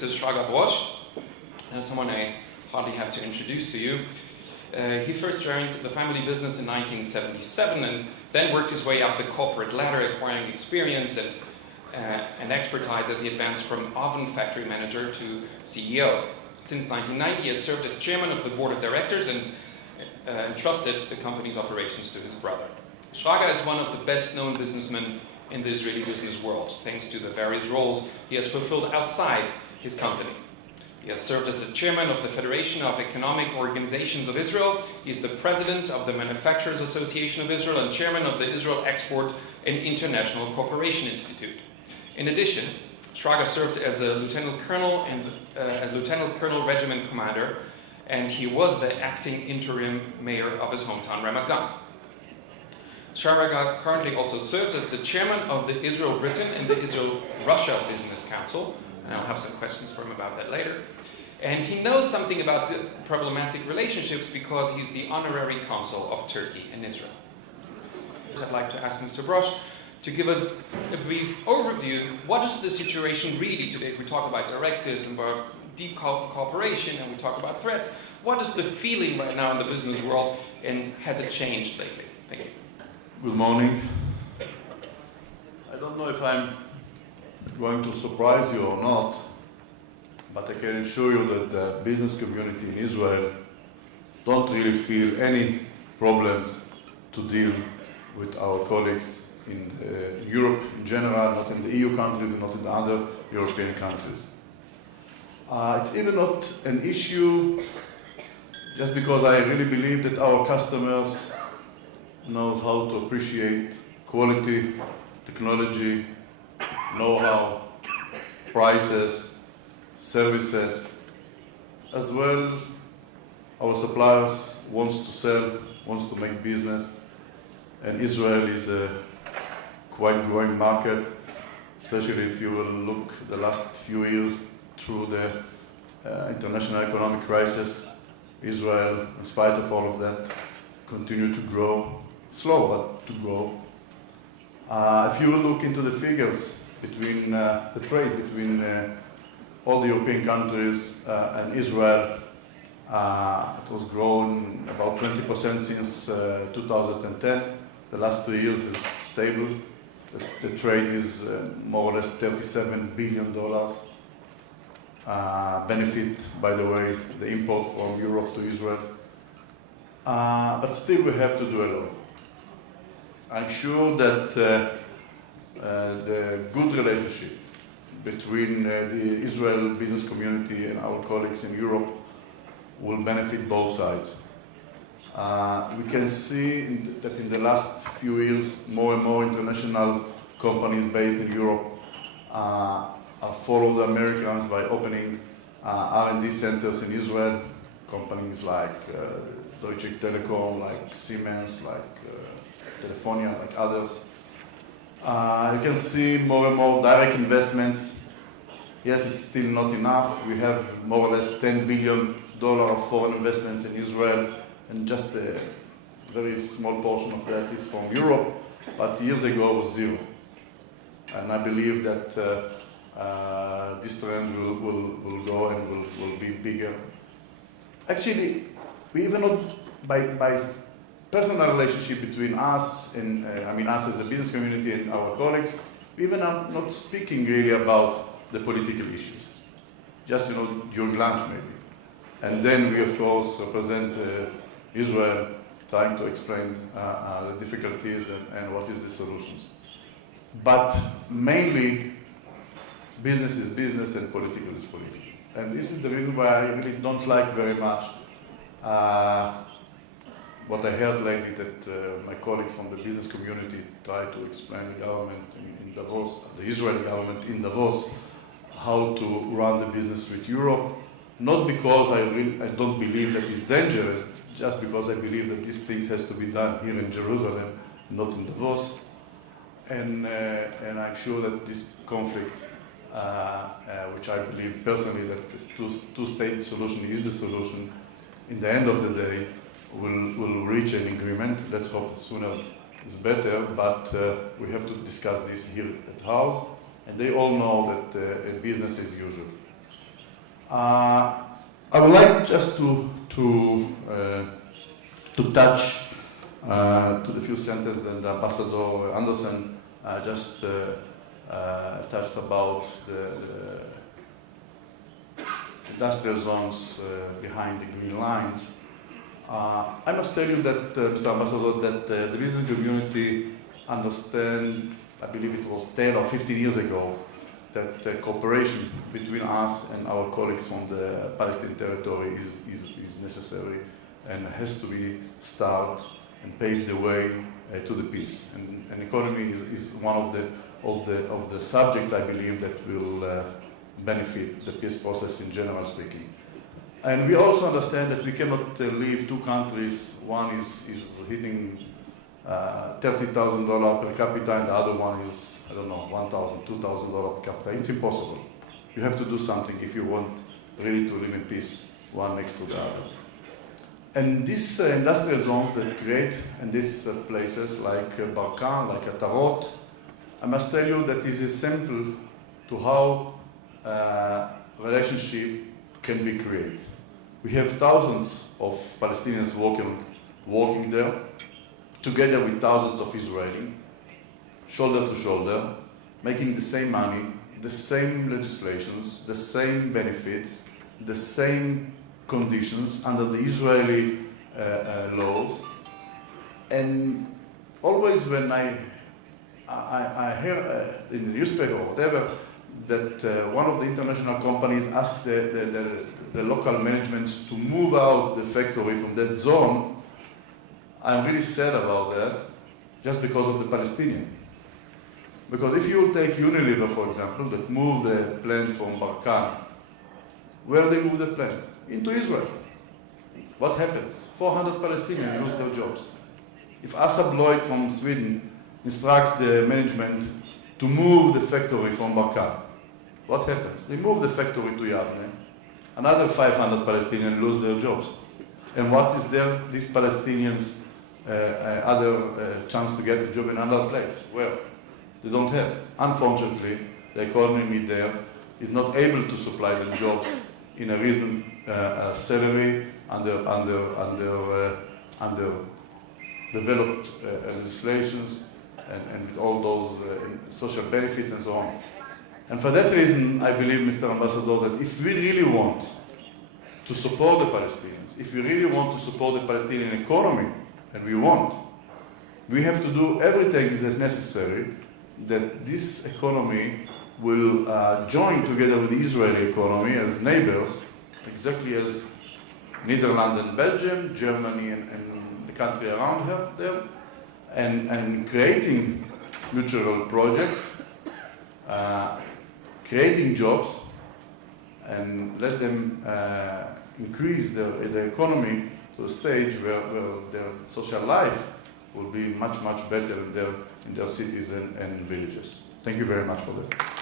Mr. Shraga Brosh, someone I hardly have to introduce to you. He first joined the family business in 1977 and then worked his way up the corporate ladder, acquiring experience and expertise as he advanced from oven factory manager to CEO. Since 1990, he has served as chairman of the board of directors and entrusted the company's operations to his brother. Shraga is one of the best-known businessmen in the Israeli business world, thanks to the various roles he has fulfilled outside his company. He has served as the chairman of the Federation of Economic Organizations of Israel. He is the president of the Manufacturers Association of Israel and chairman of the Israel Export and International Cooperation Institute. In addition, Shraga served as a lieutenant colonel and a lieutenant colonel regiment commander, and he was the acting interim mayor of his hometown, Ramat Gan. Shraga currently also serves as the chairman of the Israel-Britain and the Israel-Russia Business Council, and I'll have some questions for him about that later. And he knows something about the problematic relationships because he's the honorary consul of Turkey in Israel. I'd like to ask Mr. Brosh to give us a brief overview. What is the situation really today? If we talk about directives and about deep cooperation and we talk about threats, what is the feeling right now in the business world, and has it changed lately? Thank you. Good morning. I don't know if I'm going to surprise you or not, but I can assure you that the business community in Israel don't really feel any problems to deal with our colleagues in Europe in general, not in the EU countries and not in the other European countries. It's even not an issue just because I really believe that our customers knows how to appreciate quality, technology, know-how, prices, services. As well, our suppliers wants to sell, wants to make business, and Israel is a quite growing market, especially if you will look the last few years through the international economic crisis. Israel, in spite of all of that, continue to grow, slow but to grow. If you look into the figures between the trade between all the European countries and Israel, it was grown about 20% since 2010. The last 2 years is stable. The trade is more or less $37 billion. Benefit, by the way, the import from Europe to Israel. But still we have to do a lot. I'm sure that the good relationship between the Israel business community and our colleagues in Europe will benefit both sides. We can see that in the last few years, more and more international companies based in Europe follow the Americans by opening R&D centers in Israel. Companies like Deutsche Telekom, like Siemens, like Telefonia, like others. You can see more and more direct investments. Yes, it's still not enough. We have more or less $10 billion of foreign investments in Israel, and just a very small portion of that is from Europe, but years ago it was zero. And I believe that this trend will go and will be bigger. Actually, we even not by personal relationship between us and us as a business community and our colleagues, we even are not speaking really about the political issues. Just during lunch maybe, and then we of course represent Israel, trying to explain the difficulties and what is the solutions. But mainly, business is business and political is political. And this is the reason why I really don't like very much what I heard lately, that my colleagues from the business community try to explain the government in Davos, the Israeli government in Davos, how to run the business with Europe. Not because I don't believe that it's dangerous, just because I believe that these things has to be done here in Jerusalem, not in Davos. And I'm sure that this conflict, which I believe personally that the two-state solution is the solution, in the end of the day, will reach an agreement. Let's hope sooner is better, but we have to discuss this here at house, and they all know that business as usual. I would like just to touch to the few sentences that Ambassador Anderson just touched about the industrial zones behind the green lines. I must tell you that, Mr. Ambassador, that the business community understand, I believe it was 10 or 15 years ago, that cooperation between us and our colleagues from the Palestinian territory is necessary and has to be started and pave the way to the peace. And economy is one of the subjects, I believe, that will benefit the peace process in general speaking. And we also understand that we cannot leave two countries. One is hitting $30,000 per capita, and the other one is, I don't know, $1,000, $2,000 per capita. It's impossible. You have to do something if you want really to live in peace, one next to the other. And these industrial zones that create in these places like Barkan, like Atarot, I must tell you that is essential to how relationship can be created. We have thousands of Palestinians working there, together with thousands of Israelis, shoulder to shoulder, making the same money, the same legislations, the same benefits, the same conditions under the Israeli laws. And always when I hear in the newspaper or whatever that one of the international companies asks the local managements to move out the factory from that zone, I'm really sad about that, just because of the Palestinian. Because if you take Unilever, for example, that moved the plant from Barkan, where they move the plant? Into Israel. What happens? 400 Palestinians lose their jobs. If Assa Abloy from Sweden instruct the management to move the factory from Barkan, what happens? They move the factory to Yavne. Another 500 Palestinians lose their jobs. And what is there? These Palestinians other chance to get a job in another place? Well, they don't have. Unfortunately, the economy there is not able to supply them jobs in a reasonable salary under developed legislations and all those social benefits and so on. And for that reason, I believe, Mr. Ambassador, that if we really want to support the Palestinians, if we really want to support the Palestinian economy, and we have to do everything that is necessary that this economy will join together with the Israeli economy as neighbors, exactly as Netherlands and Belgium, Germany and the country around there, and creating mutual projects, creating jobs, and let them increase the economy to a stage where their social life will be much, much better in their cities and villages. Thank you very much for that.